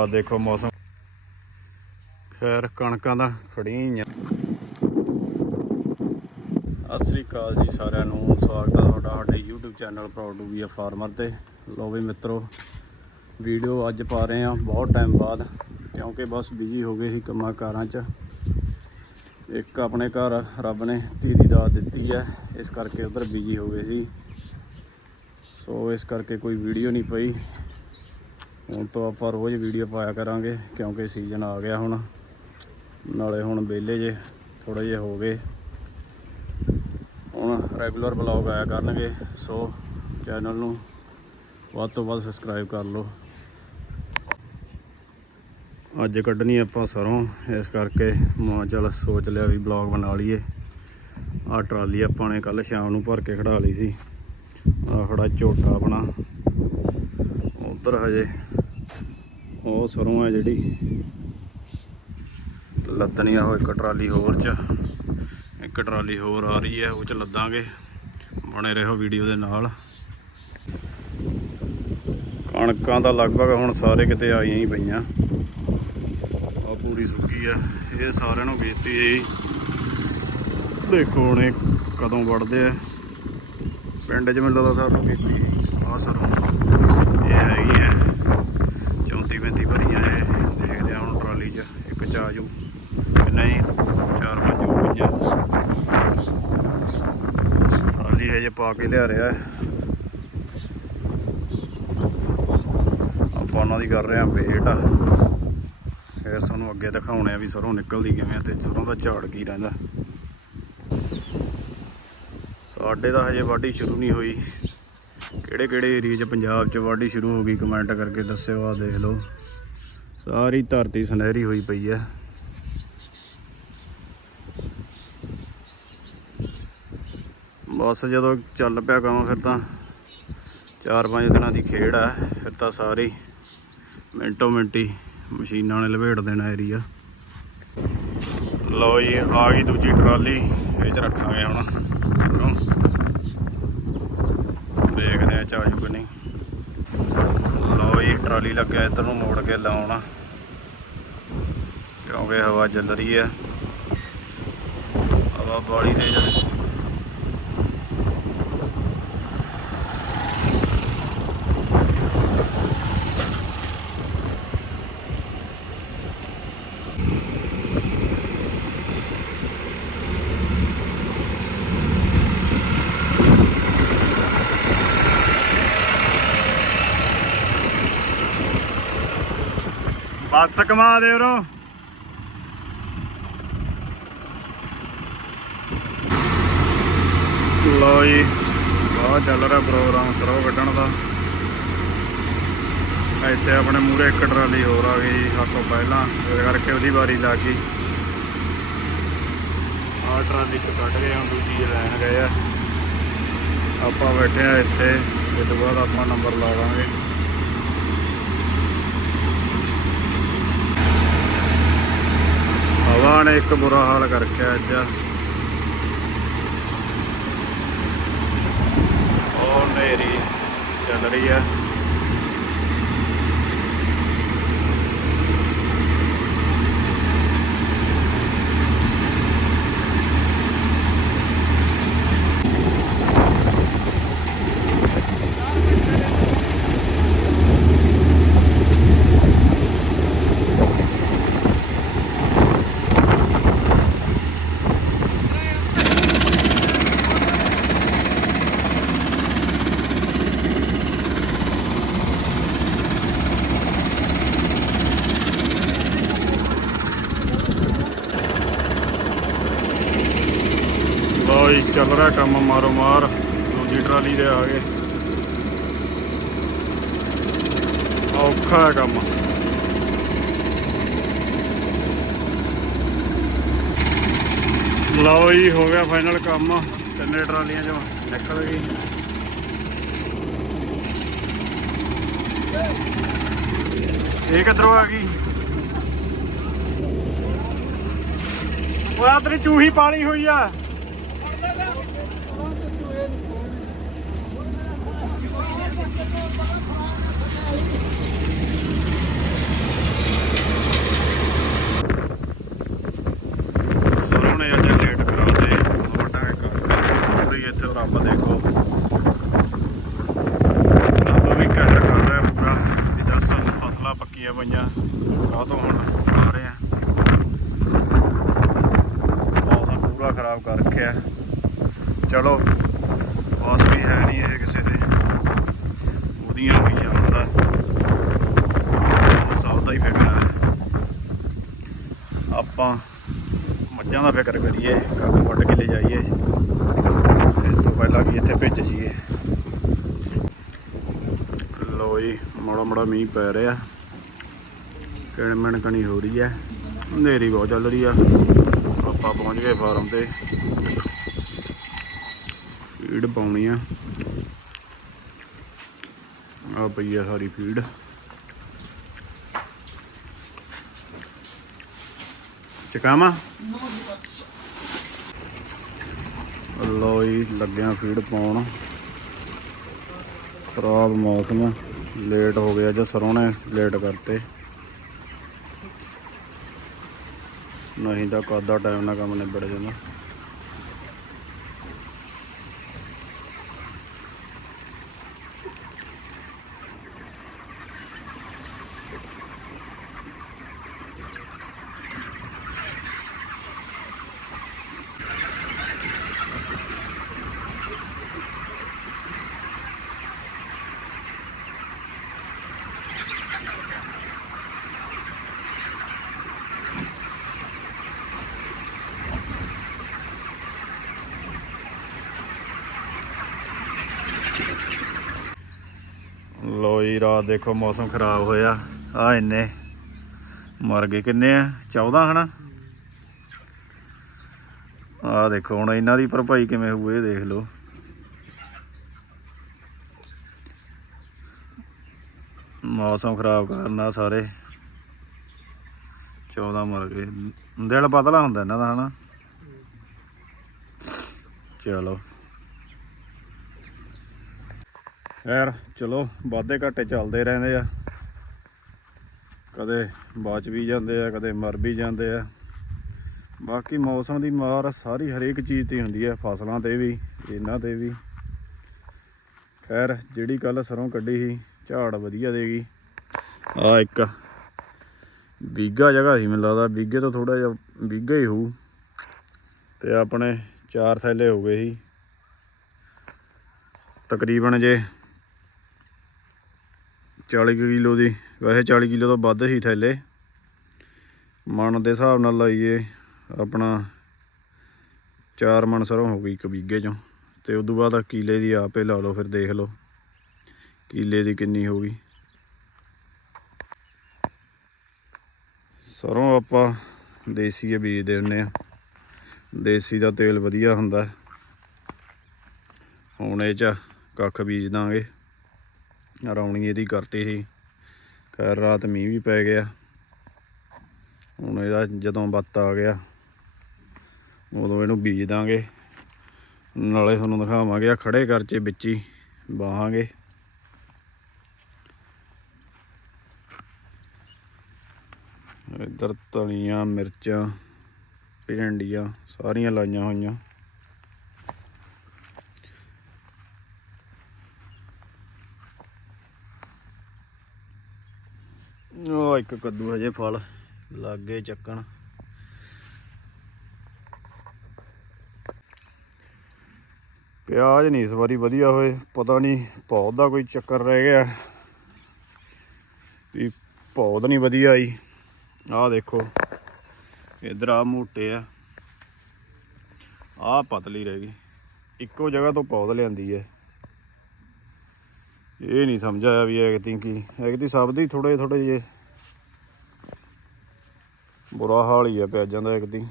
ਬਾਅਦ ਦੇਖੋ ਮੌਸਮ। ਖੈਰ, ਕਣਕਾਂ ਦਾ ਖੜੀਆਂ ਸਤਿ ਸ੍ਰੀ ਅਕਾਲ ਜੀ ਸਾਰਿਆਂ ਨੂੰ। ਸਵਾਗਤ ਹੈ ਤੁਹਾਡਾ ਸਾਡੇ YouTube channel proud to be a farmer ਤੇ। ਲੋ ਵੀ ਮਿੱਤਰੋ ਵੀਡੀਓ ਅੱਜ ਪਾ ਰਹੇ ਆ ਬਹੁਤ ਟਾਈਮ ਬਾਅਦ, ਕਿਉਂਕਿ ਬਸ ਬਿਜ਼ੀ ਹੋ ਗਏ ਸੀ ਕੰਮਾਂ ਕਾਰਾਂ 'ਚ। ਇੱਕ ਆਪਣੇ ਘਰ ਰੱਬ ਨੇ ਧੀ ਦੀ ਦਾਤ ਦਿੱਤੀ ਹੈ ਇਸ ਕਰਕੇ ਉਧਰ ਬਿਜ਼ੀ ਹੋ ਗਏ ਸੀ। ਸੋ ਇਸ ਕਰਕੇ ਕੋਈ ਵੀਡੀਓ ਨਹੀਂ ਪਈ। ਹੁਣ ਤੋਂ ਆਪਾਂ ਰੋਜ਼ ਵੀਡੀਓ ਪਾਇਆ ਕਰਾਂਗੇ, ਕਿਉਂਕਿ ਸੀਜ਼ਨ ਆ ਗਿਆ ਹੁਣ। ਨਾਲੇ ਹੁਣ ਵਿਹਲੇ ਜੇ ਥੋੜੇ ਜਿਹੇ ਹੋ ਗਏ। ਹੁਣ ਰੈਗੂਲਰ ਬਲੌਗ ਆਇਆ ਕਰਨਗੇ ਸੋ ਚੈਨਲ ਨੂੰ ਵੱਧ ਤੋਂ ਵੱਧ ਸਬਸਕ੍ਰਾਈਬ ਕਰ ਲਓ। ਅੱਜ ਕੱਢਣੀ ਆਪਾਂ ਸਰੋਂ, ਇਸ ਕਰਕੇ ਮਾਂ ਚਲ ਸੋਚ ਲਿਆ ਵੀ ਬਲੌਗ ਬਣਾ ਲਈਏ। ਆਹ ਟਰਾਲੀ ਆਪਾਂ ਨੇ ਕੱਲ ਸ਼ਾਮ ਨੂੰ ਭਰ ਕੇ ਖੜਾ ਲਈ ਸੀ। ਆਹ ਖੜਾ ਝੋਟਾ ਆਪਣਾ, ਉਧਰ ਹਜੇ ਉਹ ਸਰੋਂ ਹੈ ਜਿਹੜੀ। ਲੱਦਣੀ ਆ ਉਹ ਇੱਕ ਟਰਾਲੀ ਹੋਰ ਚ। ਇੱਕ ਟਰਾਲੀ ਹੋਰ ਆ ਰਹੀ ਹੈ ਉਹ ਚ ਲੱਦਾਂਗੇ। ਬਣੇ ਰਹੋ ਵੀਡੀਓ ਦੇ ਨਾਲ। ਕਣਕਾਂ ਦਾ ਲਗਭਗ ਹੁਣ ਸਾਰੇ ਕਿਤੇ ਆਈਆਂ ਹੀ ਪਈਆਂ। ਆ ਪੂਰੀ ਸੁੱਕੀ ਆ। ਇਹ ਸਾਰਿਆਂ ਨੂੰ ਵੇਚਤੀ ਜੀ। ਦੇਖੋ ਹੁਣ ਇਹ ਕਦੋਂ ਵੜਦੇ ਆ। ਪਿੰਡ 'ਚ ਮੈਨੂੰ ਲੱਗਦਾ ਸਾਨੂੰ ਵੇਚਤੀ ਆ ਸਰੋਂ ਇਹ ਹੈਗੀ ਆ 34 35 ਭਰੀਆਂ ਇਹ ਦੇਖਦੇ ਆ ਹੁਣ ਟਰਾਲੀ 'ਚ ਇੱਕ ਚ ਆ ਜੂ ਨਹੀਂ ਚਾਰ ਪੰਜ ਹੋ ਗਈਆਂ ਟਰਾਲੀ ਹਜੇ ਪਾ ਕੇ ਲਿਆ ਰਿਹਾ ਆਪਾਂ ਉਹਨਾਂ ਦੀ ਕਰ ਰਹੇ ਆ ਵੇਟ ਫਿਰ ਤੁਹਾਨੂੰ ਅੱਗੇ ਦਿਖਾਉਣੇ ਆ ਵੀ ਸਰੋਂ ਨਿਕਲਦੀ ਕਿਵੇਂ ਆ ਤੇ ਸਰੋਂ ਦਾ ਝਾੜ ਕੀ ਰਹਿੰਦਾ। ਸਾਡੇ ਤਾਂ ਹਜੇ ਵਾਢੀ ਸ਼ੁਰੂ ਨਹੀਂ ਹੋਈ। ਕਿਹੜੇ ਕਿਹੜੇ ਏਰੀਆ 'ਚ ਪੰਜਾਬ 'ਚ ਵਾਢੀ ਸ਼ੁਰੂ ਹੋ ਗਈ ਕਮੈਂਟ ਕਰਕੇ ਦੱਸਿਓ ਆ ਦੇਖ ਲਓ। ਸਾਰੀ ਧਰਤੀ ਸੁਨਹਿਰੀ ਹੋਈ ਪਈ ਹੈ। ਬਸ ਜਦੋਂ ਚੱਲ ਪਿਆ ਕੰਮ ਫਿਰ ਤਾਂ ਚਾਰ ਪੰਜ ਦਿਨਾਂ ਦੀ ਖੇਡ ਆ, ਫਿਰ ਤਾਂ ਸਾਰੀ ਮਿੰਟੋ ਮਿੰਟੀ ਮਸ਼ੀਨਾਂ ਨੇ ਲਵੇੜ ਦੇਣਾ ਏਰੀਆ ਲਓ ਜੀ, ਆ ਗਈ ਦੂਜੀ ਟਰਾਲੀ, ਇਹ ਚ ਰੱਖਾਂਗੇ ਹੁਣ। ਉੱਪਰੋਂ। ਦੇਖਦੇ ਆ ਚਾਜੂ ਕਿ ਨਹੀਂ ਲਓ ਜੀ, ਟਰਾਲੀ ਲੱਗਿਆ ਇੱਧਰ ਨੂੰ, ਮੋੜ ਕੇ ਲਾਉਣਾ। ਕਿਉਂਕਿ ਹਵਾ ਚੱਲ ਰਹੀ ਹੈ ਹਵਾ ਬਾੜੀ ਤੇਜ਼ ਹੈ ਬੱਸ ਕਮਾ ਦੇ ਉਰੋਂ ਲਓ ਜੀ ਬਹੁਤ ਚੱਲ ਰਿਹਾ ਪ੍ਰੋਗਰਾਮ ਸਰੋਂ ਕੱਢਣ ਦਾ। ਇੱਥੇ ਆਪਣੇ ਮੂਰੇ ਇੱਕ ਟਰਾਲੀ ਹੋਰ ਆ ਗਈ ਜੀ ਸਾਤੋਂ ਪਹਿਲਾਂ, ਇਸ ਕਰਕੇ ਉਹਦੀ ਵਾਰੀ ਲੱਗ ਗਈ। ਆਹ ਟਰਾਲੀ ਚ ਕੱਢ ਗਏ ਹੁਣ ਦੂਜੀ ਲੈਣ ਗਏ ਆ। ਆਪਾਂ ਬੈਠੇ ਆ ਇੱਥੇ ਇਸ ਤੋਂ ਬਾਅਦ ਆਪਾਂ ਨੰਬਰ ਲਾ ਦਾਂਗੇ ਹਵਾ ਇੱਕ ਬੁਰਾ ਹਾਲ ਕਰਕੇ ਅੱਜ। ਉਹ ਨੇਰੀ ਚੱਲ ਰਹੀ ਹੈ ਲਓ ਚੱਲ ਰਿਹਾ ਕੰਮ ਮਾਰੋ ਮਾਰ। ਦੂਜੀ ਟਰਾਲੀ ਦੇ ਆ ਗਏ। ਔਖਾ ਹੈ ਕੰਮ। ਲਓ ਜੀ, ਹੋ ਗਿਆ ਫਾਈਨਲ ਕੰਮ। ਤਿੰਨੇ ਟਰਾਲੀਆਂ ਚੋਂ ਨਿਕਲ ਗਈ ਇਹ ਕਿੱਧਰੋਂ ਆ ਗਈ? ਉਹ ਆ ਤੇਰੀ ਚੂਹੀ ਪਾਲੀ ਹੋਈ ਆ। Sonra ne yiyeceğiz? ਆਪਾਂ ਮੱਝਾਂ ਦਾ ਫਿਕਰ ਕਰੀਏ ਕੱਖ ਵੱਢ ਕੇ ਲੈ ਜਾਈਏ। ਇਸ ਤੋਂ ਪਹਿਲਾਂ ਕਿ ਇੱਥੇ ਭੇਜ ਜੀਏ ਲੋ ਜੀ, ਮਾੜਾ ਮਾੜਾ ਮੀਂਹ ਪੈ ਰਿਹਾ। ਕਿਣਮਣ ਕਣੀ ਹੋ ਰਹੀ ਹੈ। ਹਨੇਰੀ ਬਹੁਤ ਚੱਲ ਰਹੀ ਆ। ਆਪਾਂ ਪਹੁੰਚ ਗਏ ਫਾਰਮ ਤੇ। ਫੀਡ ਪਾਉਣੀ ਆ। ਆ ਪਈ ਆ ਸਾਰੀ ਫੀਡ। ਚਕਾਮਾ ਲੋ ਲੱਗਿਆ ਫੀਡ ਪਾਉਣ। ਖਰਾਬ ਮੌਸਮ ਲੇਟ ਹੋ ਗਿਆ ਜਾਂ ਸਰੋਂ ਨੇ ਲੇਟ ਕਰਤੇ। ਨਹੀਂ ਤਾਂ ਕਾਦਾ ਟਾਈਮ ਨਾਲ ਕੰਮ ਨਿਬੜ ਜਾਂਦਾ। ਲੋ ਦੇਖੋ ਮੌਸਮ ਖਰਾਬ ਹੋਇਆ। ਆ ਇੰਨੇ ਮਰ ਗਏ ਕਿੰਨੇ ਆ? 14 ਹਨਾ? ਆ ਦੇਖੋ ਹੁਣ ਇਹਨਾਂ ਦੀ ਭਰਪਾਈ ਕਿਵੇਂ ਹੋਊ, ਇਹ ਦੇਖ ਲਓ। ਮੌਸਮ ਖਰਾਬ ਕਰਨਾ ਸਾਰੇ। 14 ਮਰ ਗਏ। ਦਿਲ ਪਤਲਾ ਹੁੰਦਾ ਇਹਨਾਂ ਦਾ ਹਨਾ। ਚਲੋ। ਖੈਰ, ਚਲੋ, ਵਾਧੇ ਘਾਟੇ ਚੱਲਦੇ ਰਹਿੰਦੇ ਆ। ਕਦੇ ਬਾਚ ਵੀ ਜਾਂਦੇ ਆ, ਕਦੇ ਮਰ ਵੀ ਜਾਂਦੇ ਆ। ਬਾਕੀ ਮੌਸਮ ਦੀ ਮਾਰ ਸਾਰੀ ਹਰੇਕ ਚੀਜ਼ ਤੇ ਹੁੰਦੀ ਹੈ ਫਸਲਾਂ ਤੇ ਵੀ, ਇਹਨਾਂ ਤੇ ਵੀ। ਖੈਰ, ਜਿਹੜੀ ਕੱਲ ਸਰੋਂ ਕੱਢੀ ਸੀ, ਝਾੜ ਵਧੀਆ ਦੇਗੀ ਆ ਇੱਕ ਬੀਗਾ ਜਗ੍ਹਾ ਸੀ, ਮੈਨੂੰ ਲੱਗਦਾ ਬੀਗੇ ਤੋਂ ਥੋੜਾ ਜਿਹਾ ਬੀਗਾ ਹੀ ਹੋਊ। ਤੇ ਆਪਣੇ ਚਾਰ ਥੈਲੇ ਹੋ ਗਏ ਸੀ। ਤਕਰੀਬਨ ਜੇ 40 ਕੁ ਕਿਲੋ ਦੀ, ਵੈਸੇ 40 ਕਿਲੋ ਤੋਂ ਵੱਧ ਹੀ ਥੈਲੇ। ਮਣ ਦੇ ਹਿਸਾਬ ਨਾਲ ਲਾਈਏ, ਆਪਣਾ 4 ਮਣ ਸਰੋਂ ਹੋ ਗਈ ਇੱਕ ਬੀਗੇ ਚੋਂ। ਤੇ ਤੋਂ ਬਾਅਦ ਕਿਲੇ ਦੀ ਆਪੇ ਲਾ ਲਓ, ਫਿਰ ਦੇਖ ਲਓ ਕਿਲੇ ਦੀ ਕਿੰਨੀ ਹੋ ਗਈ। ਸਰੋਂ ਆਪਾਂ ਦੇਸੀ ਹੀ ਬੀਜਦੇ ਹੁੰਨੇ ਆ। ਦੇਸੀ ਦਾ ਤੇਲ ਵਧੀਆ ਹੁੰਦਾ। ਹੁਣ ਇਹ ਚ ਕੱਖ ਬੀਜ ਦਾਂਗੇ। ਰੌਣੀ ਇਹਦੀ ਕਰਤੀ ਸੀ। ਖੈਰ, ਰਾਤ ਮੀਂਹ ਵੀ ਪੈ ਗਿਆ। ਹੁਣ ਇਹਦਾ ਜਦੋਂ ਬੱਤ ਆ ਗਿਆ, ਉਦੋਂ ਇਹਨੂੰ ਬੀਜ ਦਾਂਗੇ। ਨਾਲੇ ਤੁਹਾਨੂੰ ਦਿਖਾਵਾਂਗੇ ਆ ਖੜੇ ਕਰਚੇ ਵਿੱਚ ਹੀ ਬਾਹਾਂਗੇ ਇੱਧਰ ਧਨੀਆ ਮਿਰਚਾਂ, ਭਿੰਡੀਆਂ ਸਾਰੀਆਂ ਲਾਈਆਂ ਹੋਈਆਂ ਉਹ ਇੱਕ ਕੱਦੂ ਹਜੇ ਫਲ ਲੱਗੇ ਚੱਕਣ। ਪਿਆਜ਼ ਨਹੀਂ ਇਸ ਵਾਰੀ ਵਧੀਆ ਹੋਏ, ਪਤਾ ਨਹੀਂ ਪੌਦ ਦਾ ਕੋਈ ਚੱਕਰ ਰਹਿ ਗਿਆ। ਵੀ ਪੌਦ ਨਹੀਂ ਵਧੀਆ ਆਈ। ਆਹ ਦੇਖੋ, ਇਧਰ ਆ ਮੋਟੇ ਆ। ਆਹ ਪਤਲੀ ਰਹਿ ਗਈ। ਇੱਕੋ ਜਗ੍ਹਾ ਤੋਂ ਪੌਦ ਲਿਆਂਦੀ ਹੈ ਇਹ ਨਹੀਂ ਸਮਝ ਆਇਆ ਵੀ ਐਗਤੀ ਕੀ। ਐਗਤੀ ਸਭ ਦੀ ਥੋੜੇ ਥੋੜੇ ਜੇ ਬੁਰਾ ਹਾਲ ਹੀ ਆ ਪਿਆਜ਼ਾਂ ਦਾ ਐਗਤੀ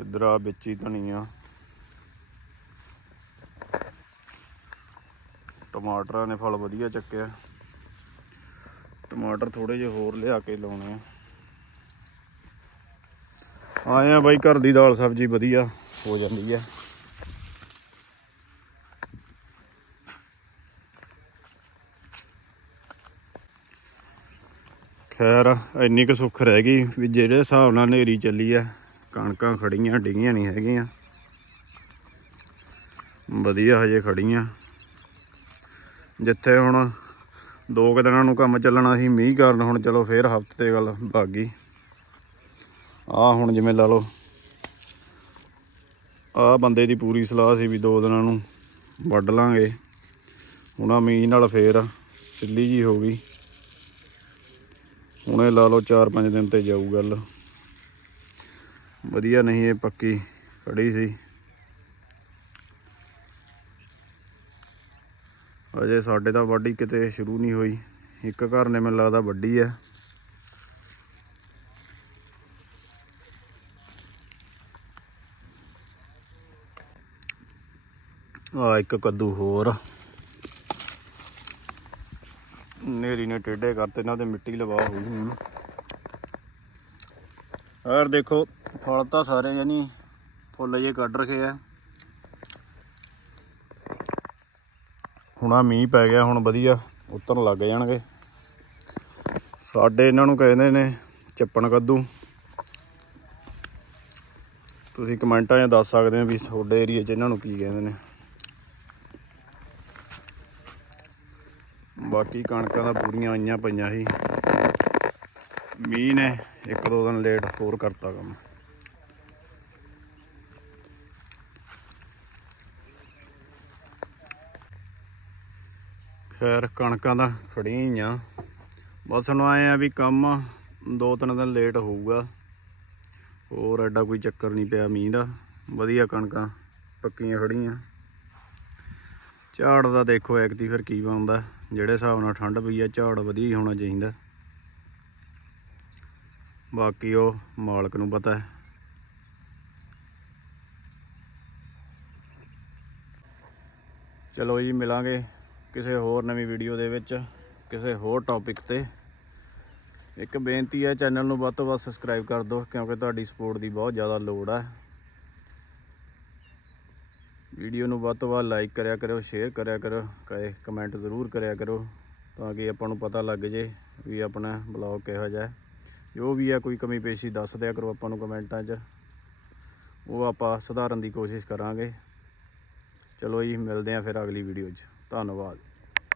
ਇਧਰ ਆ ਵਿੱਚ ਹੀ ਧਨੀਆ। ਟਮਾਟਰਾਂ ਨੇ ਫਲ ਵਧੀਆ ਚੱਕਿਆ। ਟਮਾਟਰ ਥੋੜੇ ਜਿਹੇ ਹੋਰ ਲਿਆ ਕੇ ਲਾਉਣੇ ਆ। ਆਏ ਆ ਬਾਈ, ਘਰ ਦੀ ਦਾਲ ਸਬਜ਼ੀ ਵਧੀਆ ਹੋ ਜਾਂਦੀ ਹੈ ਖੈਰ, ਇੰਨੀ ਕੁ ਸੁੱਖ ਰਹਿ ਗਈ ਵੀ ਜਿਹੜੇ ਹਿਸਾਬ ਨਾਲ ਹਨੇਰੀ ਚੱਲੀ ਆ, ਕਣਕਾਂ ਖੜੀਆਂ ਡਿੱਗੀਆਂ ਨਹੀਂ ਹੈਗੀਆਂ। ਵਧੀਆ ਹਜੇ ਖੜੀਆਂ ਜਿੱਥੇ ਹੁਣ ਦੋ ਕੁ ਦਿਨਾਂ ਨੂੰ ਕੰਮ ਚੱਲਣਾ ਸੀ, ਮੀਂਹ ਕਾਰਨ ਹੁਣ ਚਲੋ ਫੇਰ ਹਫ਼ਤੇ ਤੇ ਗੱਲ ਲੱਗ ਗਈ। ਆ ਹੁਣ ਜਿਵੇਂ ਲਾ ਲਓ, ਆ ਬੰਦੇ ਦੀ ਪੂਰੀ ਸਲਾਹ ਸੀ ਵੀ ਦੋ ਦਿਨਾਂ ਨੂੰ ਵੱਢ ਲਾਂਗੇ। ਹੁਣ ਆ ਮੀਂਹ ਨਾਲ ਫੇਰ ਸਿੱਲੀ ਜੀ ਹੋ ਗਈ। ਹੁਣੇ ਲਾ ਲਓ 4-5 ਦਿਨ ਤੇ ਜਾਊ ਗੱਲ। ਵਧੀਆ ਨਹੀਂ ਇਹ ਪੱਕੀ, ਖੜੀ ਸੀ। ਅਜੇ ਸਾਡੇ ਤਾਂ ਵਾਢੀ ਕਿਤੇ ਸ਼ੁਰੂ ਨਹੀਂ ਹੋਈ। ਇੱਕ ਘਰ ਨੇ ਮੈਨੂੰ ਲੱਗਦਾ ਵੱਡੀ ਹੈ ਆ ਇੱਕ ਕੱਦੂ ਹੋਰ। ਨੇਰੀ ਨੇ ਟੇਢੇ ਕਰਤੇ, ਇਹਨਾਂ ਤੇ ਮਿੱਟੀ ਲਵਾ ਹੋਈ ਹੁਣ। ਯਾਰ ਦੇਖੋ, ਫਲ ਤਾਂ ਸਾਰੇ ਜਾਨੀ ਫੁੱਲ ਜੇ ਕੱਢ ਰਖੇ ਆ। ਹੁਣ ਆ ਮੀਂਹ ਪੈ ਗਿਆ, ਹੁਣ ਵਧੀਆ ਉਤਰਨ ਲੱਗ ਜਾਣਗੇ। ਸਾਡੇ ਇਹਨਾਂ ਨੂੰ ਕਹਿੰਦੇ ਨੇ ਚੱਪਣ ਕੱਦੂ। ਤੁਸੀਂ ਕਮੈਂਟਾਂ 'ਚ ਦੱਸ ਸਕਦੇ ਹੋ ਵੀ ਤੁਹਾਡੇ ਏਰੀਆ 'ਚ ਇਹਨਾਂ ਨੂੰ ਕੀ ਕਹਿੰਦੇ ਨੇ। ਬਾਕੀ ਕਣਕਾਂ ਦਾ ਪੂਰੀਆਂ ਆਈਆਂ ਪਈਆਂ ਸੀ। ਮੀਂਹ ਨੇ ਇੱਕ ਦੋ ਦਿਨ ਲੇਟ ਹੋਰ ਕਰਤਾ ਕੰਮ। ਖੈਰ, ਕਣਕਾਂ ਦਾ ਖੜੀਆਂ ਹੀ ਆ। ਬਸ ਹੁਣ ਆਏ ਆ ਵੀ ਕੰਮ ਦੋ ਤਿੰਨ ਦਿਨ ਲੇਟ ਹੋਊਗਾ। ਹੋਰ ਐਡਾ ਕੋਈ ਚੱਕਰ ਨਹੀਂ ਪਿਆ ਮੀਂਹ ਦਾ। ਵਧੀਆ ਕਣਕਾਂ ਪੱਕੀਆਂ ਖੜੀਆਂ ਝਾੜ ਦਾ ਦੇਖੋ ਐਕਤੀ ਫਿਰ ਕੀ ਬਣਦਾ। ਜਿਹੜੇ ਹਿਸਾਬ ਨਾਲ ਠੰਡ ਪਈ ਆ, ਝਾੜ ਵਧੀਆ ਹੀ ਹੋਣਾ ਚਾਹੀਦਾ। ਬਾਕੀ ਉਹ ਮਾਲਕ ਨੂੰ ਪਤਾ ਹੈ। ਚਲੋ ਜੀ, ਮਿਲਾਂਗੇ ਕਿਸੇ ਹੋਰ ਨਵੀਂ ਵੀਡੀਓ ਦੇ ਵਿੱਚ, ਕਿਸੇ ਹੋਰ ਟੌਪਿਕ ਤੇ। ਇੱਕ ਬੇਨਤੀ ਹੈ ਚੈਨਲ ਨੂੰ ਵੱਧ ਤੋਂ ਵੱਧ ਸਬਸਕ੍ਰਾਈਬ ਕਰ ਦਿਓ, ਕਿਉਂਕਿ ਤੁਹਾਡੀ ਸਪੋਰਟ ਦੀ ਬਹੁਤ ਜ਼ਿਆਦਾ ਲੋੜ ਹੈ। ਵੀਡੀਓ ਨੂੰ ਵੱਧ ਤੋਂ ਵੱਧ ਲਾਈਕ ਕਰਿਆ ਕਰੋ ਸ਼ੇਅਰ ਕਰਿਆ ਕਰੋ, ਕਹੇ ਕਮੈਂਟ ਜ਼ਰੂਰ ਕਰਿਆ ਕਰੋ ਤਾਂ ਕਿ ਆਪਾਂ ਨੂੰ ਪਤਾ ਲੱਗ ਜੇ ਵੀ ਆਪਣਾ ਬਲੌਗ ਕਿਹੋ ਜਿਹਾ ਹੈ। ਜੋ ਵੀ ਹੈ ਕੋਈ ਕਮੀ ਪੇਸ਼ੀ ਦੱਸ ਦਿਆ ਕਰੋ ਆਪਾਂ ਨੂੰ ਕਮੈਂਟਾਂ 'ਚ। ਉਹ ਆਪਾਂ ਸੁਧਾਰਨ ਦੀ ਕੋਸ਼ਿਸ਼ ਕਰਾਂਗੇ। ਚਲੋ ਜੀ, ਮਿਲਦੇ ਹਾਂ ਫਿਰ ਅਗਲੀ ਵੀਡੀਓ 'ਚ। ਧੰਨਵਾਦ।